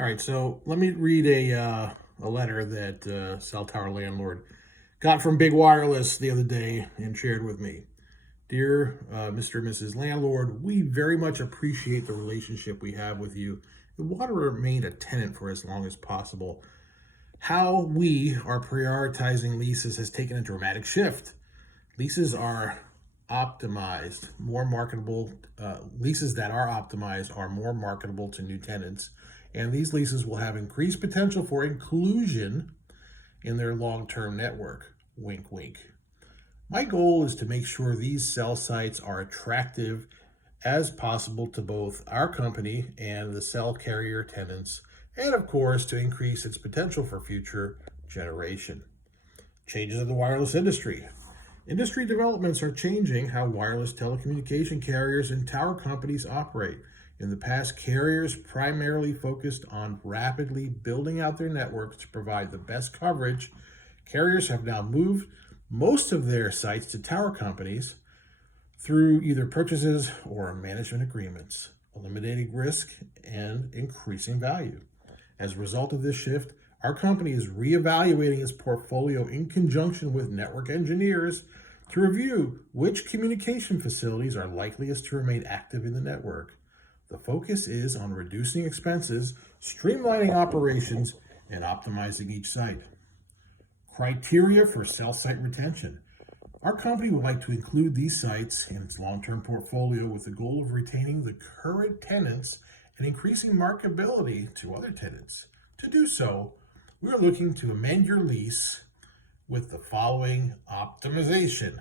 All right, so let me read a letter that cell tower landlord got from Big Wireless the other day and shared with me. Dear Mr. and Mrs. Landlord, we very much appreciate the relationship we have with you and want to remain a tenant for as long as possible. How we are prioritizing leases has taken a dramatic shift. Leases are optimized, more marketable. Leases that are optimized are more marketable to new tenants, and these leases will have increased potential for inclusion in their long-term network. Wink, wink. My goal is to make sure these cell sites are attractive as possible to both our company and the cell carrier tenants, and of course, to increase its potential for future generation. Changes in the wireless industry. Industry developments are changing how wireless telecommunication carriers and tower companies operate. In the past, carriers primarily focused on rapidly building out their networks to provide the best coverage. Carriers have now moved most of their sites to tower companies through either purchases or management agreements, eliminating risk and increasing value. As a result of this shift, our company is reevaluating its portfolio in conjunction with network engineers to review which communication facilities are likeliest to remain active in the network. The focus is on reducing expenses, streamlining operations, and optimizing each site. Criteria for cell site retention. Our company would like to include these sites in its long-term portfolio with the goal of retaining the current tenants and increasing marketability to other tenants. To do so, we are looking to amend your lease with the following optimization.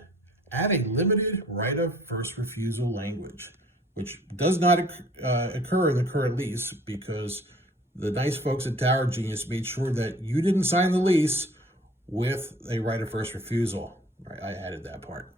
Add a limited right of first refusal language, which does not occur in the current lease because the nice folks at Tower Genius made sure that you didn't sign the lease with a right of first refusal. Right, I added that part.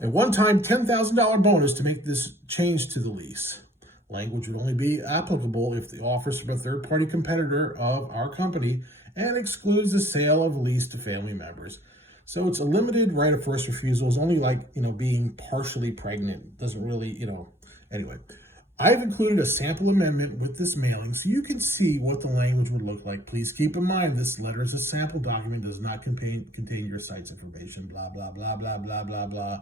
A one-time $10,000 bonus to make this change to the lease. Language would only be applicable if the offer is from a third-party competitor of our company and excludes the sale of lease to family members. So it's a limited right of first refusal. It's only like, being partially pregnant. Doesn't really, Anyway, I've included a sample amendment with this mailing so you can see what the language would look like. Please keep in mind this letter is a sample document, does not contain your site's information, blah, blah, blah, blah, blah, blah, blah.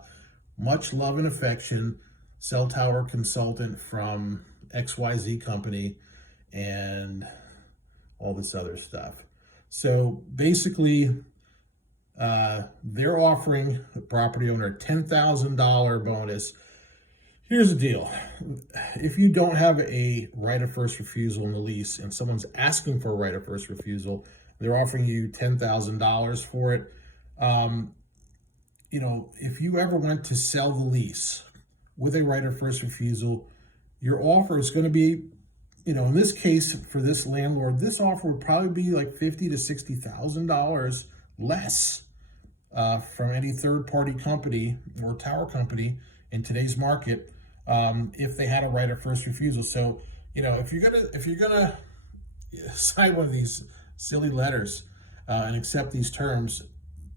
Much love and affection, cell tower consultant from XYZ company, and all this other stuff. So basically, they're offering the property owner a $10,000 bonus. Here's the deal. If you don't have a right of first refusal in the lease and someone's asking for a right of first refusal, they're offering you $10,000 for it. If you ever went to sell the lease with a right of first refusal, your offer is going to be, in this case for this landlord, this offer would probably be like $50,000 to $60,000 less from any third-party company or tower company in today's market. If they had a right of first refusal. So, if you're gonna sign one of these silly letters and accept these terms,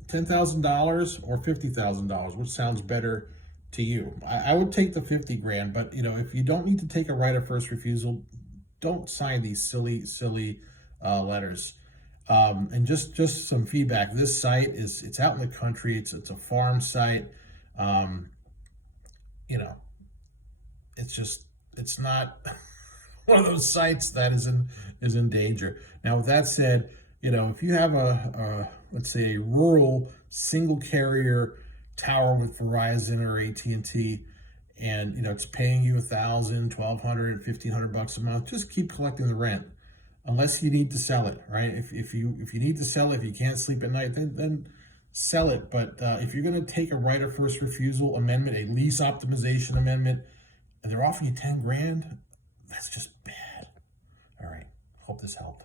$10,000 or $50,000, which sounds better to you? I would take the 50 grand, but if you don't need to take a right of first refusal, don't sign these silly letters. And just some feedback. This site it's out in the country. It's a farm site. It's not one of those sites that is in danger. Now, with that said, if you have let's say a rural single carrier tower with Verizon or AT&T, and it's paying you $1,000, $1,200, $1,500 a month, just keep collecting the rent, unless you need to sell it, right? If you need to sell it, if you can't sleep at night, then sell it. But if you're going to take a right of first refusal amendment, a lease optimization amendment, and they're offering you 10 grand, that's just bad. All right. Hope this helped.